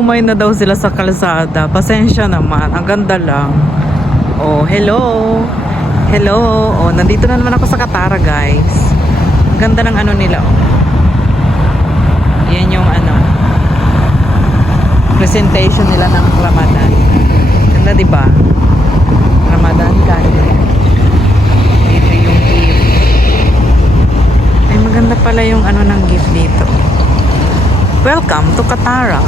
Nag-uumay na daw sila sa kalsada. Pasensya naman. Ang ganda lang. Oh, hello. Hello. Oh, nandito na naman ako sa Katara, guys. Ang ganda ng ano nila. Oh. Yan yung ano. Presentation nila ng Ramadan. Ganda, di ba? Ramadan Garden. Dito yung gift. Ay, maganda pala yung ano ng gift dito. Welcome to Katara.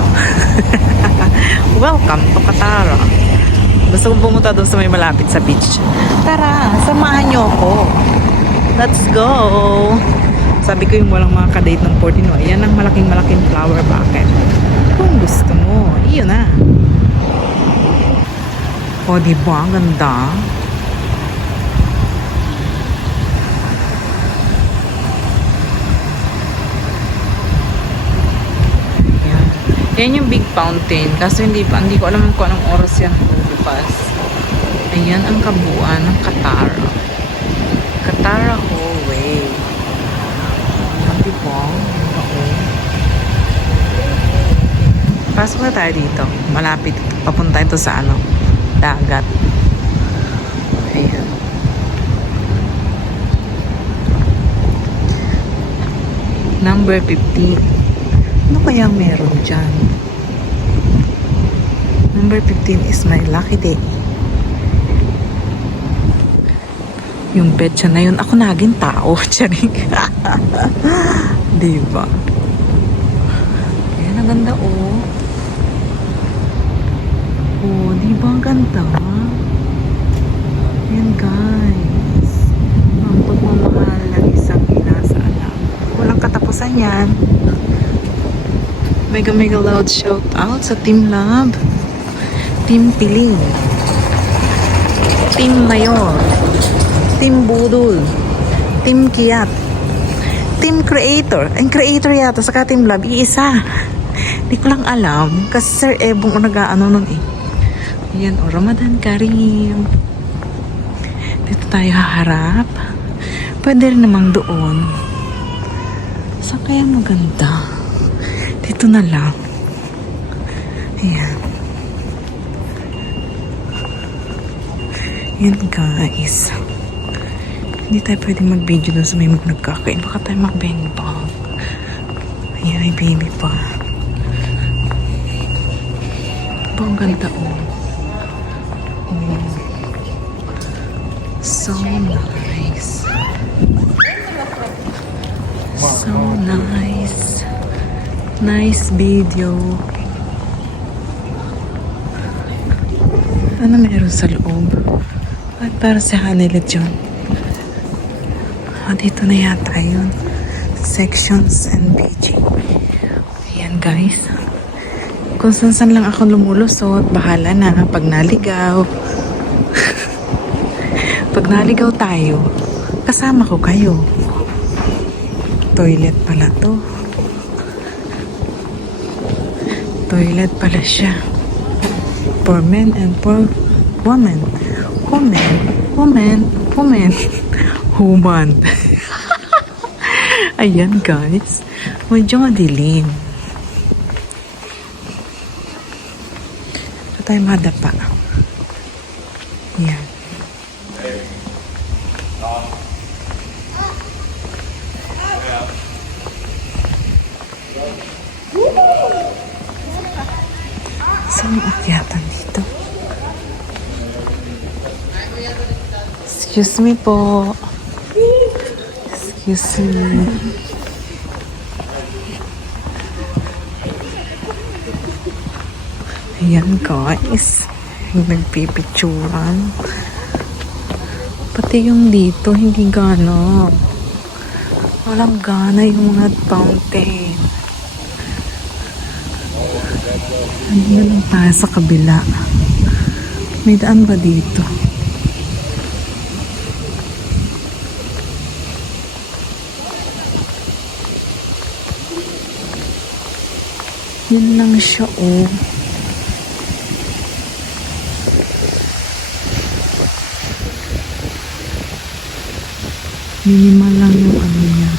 Welcome to Katara. Gusto kong pumunta doon sa may malapit sa beach. Tara, samahan niyo ako. Let's go. Sabi ko yung walang mga kadate ng Portinoy. Yan ang malaking flower bucket. Kung gusto mo, iyon na. O, diba? Ang ganda. Yan yung big fountain. Kaso hindi ko alam kung anong oras yan bukas. Ayan ang kabuuan ng Katara. Katara Hallway. Ayan, diba? Pasok na tayo dito. Malapit. Papunta ito sa ano? Dagat. Ayan. Number 15. Ano kaya meron dyan? Number 15 is my lucky day. Yung betcha na yun, ako naging tao. Charing. Diba? Ayan, ang ganda oh. Oh, diba ang ganda? Ayan guys. Ang pagmamahal ng isang ina sa anak. Walang katapusan yan. Mega loud shout out sa Team Lab, Team Piling, Team Mayor, Team Budol, Team Kiyat, Team Creator. Ang Creator yata saka Team Lab, iisa. Di ko lang alam kasi Sir Ebong nag-ano nun eh. Yan o, Ramadan Karim. Dito tayo haharap. Pwede rin namang doon. Saan kaya maganda? Dito na lang. Ayan. Ayan guys. Hindi tayo pwede mag-video doon sa may nagkakain. Baka tayo mag-bengbang. Ayan, may baby pa. Diba ang ganda oh. Oh. So nice. So nice. Nice video. Ano meron sa loob? At para sa Hanilet yun. Dito na yata yun. Sections and BG. Ayan guys. Kung saan lang ako lumulusot, bahala na. Pag naligaw. Pag naligaw tayo, kasama ko kayo. Toilet pala to. Toilet pala siya. For men and for women. Human. Ayan guys. Medyo madilim. Ito tayo madapa. Ayan. Saan yung akyatan dito? Excuse me po. Excuse me. Ayan guys. Nagpipicturan. Pati yung dito, hindi gana. Walang gana yung mga fountain. Ano lang tayo sa kabila. May daan ba dito? Yun lang siya oh. Minimal lang yung ano niya.